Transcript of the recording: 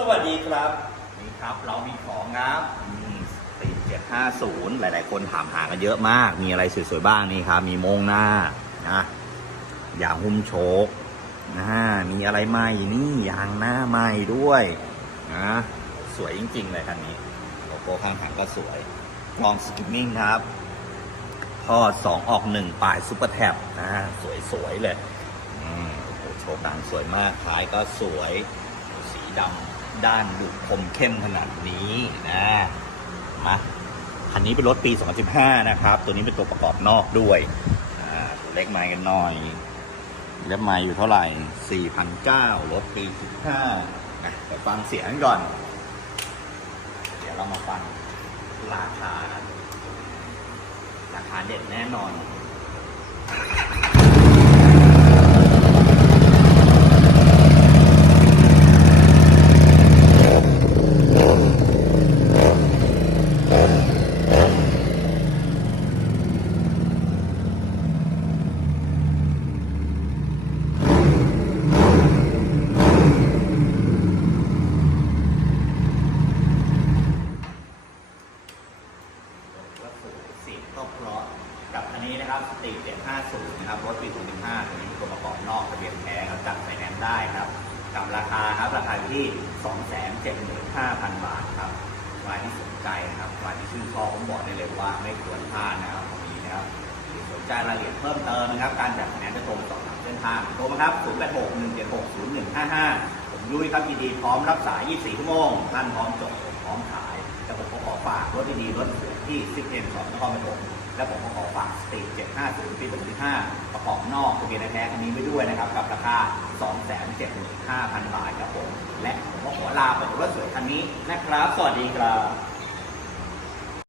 สวัสดีครับนี่ครับเรามีของครับสี่เจ็ดห้าศูนย์หลาย ๆ คนถามหากันเยอะมาก มีอะไรสวย ๆ บ้างนี่ครับ มีโมงหน้านะยางหุ้มโชกนะมีอะไรใหม่นี่ยางหน้าใหม่ด้วยนะสวยจริง ๆ เลยคันนี้โลโก้ข้างถังก็สวยกลองสกิมมิ่งครับทอดสองออกหนึ่งปลายซุปเปอร์แท็บนะสวย ๆ เลยโอ้โหโชว์ดังสวยมากท้ายก็สวย สีดำ ด้านดุคมเข้มขนาดนี้นะมาคันนี้เป็นรถปี 2015 นะครับ ตัวนี้เป็นตัวประกอบนอกด้วยเล็กไม้กันหน่อย เล็กไม้อยู่เท่าไหร่4,900รถปี 15นะไปฟังเสียงก่อน เดี๋ยวเรามาฟังราคา ราคาเด็ดแน่นอน ก็สูงเสียงก็เพราะ กันนี้นะครับสตรี750นะครับรถปี2015ตัวนี้มีตัวประกอบนอกทะเบียนแท้ครับจัดไฟแนนซ์ได้ครับกับราคาครับราคาอยู่ที่ 275,000 บาทครับใครที่สนใจนะครับใครที่ชื่นชอบผมบอกได้เลยว่าไม่ควรพลาดนะครับตรงนี้นะครับสนใจรายละเอียดเพิ่มเติมนะครับ การจัดไฟแนนจะโทรมาสอบถามเส้นทางโทรมาครับ 0861760155 ผมยุ้ยครับยินดีพร้อมรับสาย 24 ชั่วโมงท่านพร้อมจบ ผมพร้องขายแต่ผมก็ขอฝากรถดีๆรถสวยที่ซิกเอ็นสองนครปฐมและผมก็ขอฝากสตรีท750ปี2015ประกอบนอกทะเบียนแท้คันนี้ไปด้วยนะครับ กับราคา 275,000 บาทครับผม และผมก็ขอลาไปรถสวยคันนี้นะครับ สวัสดีครับ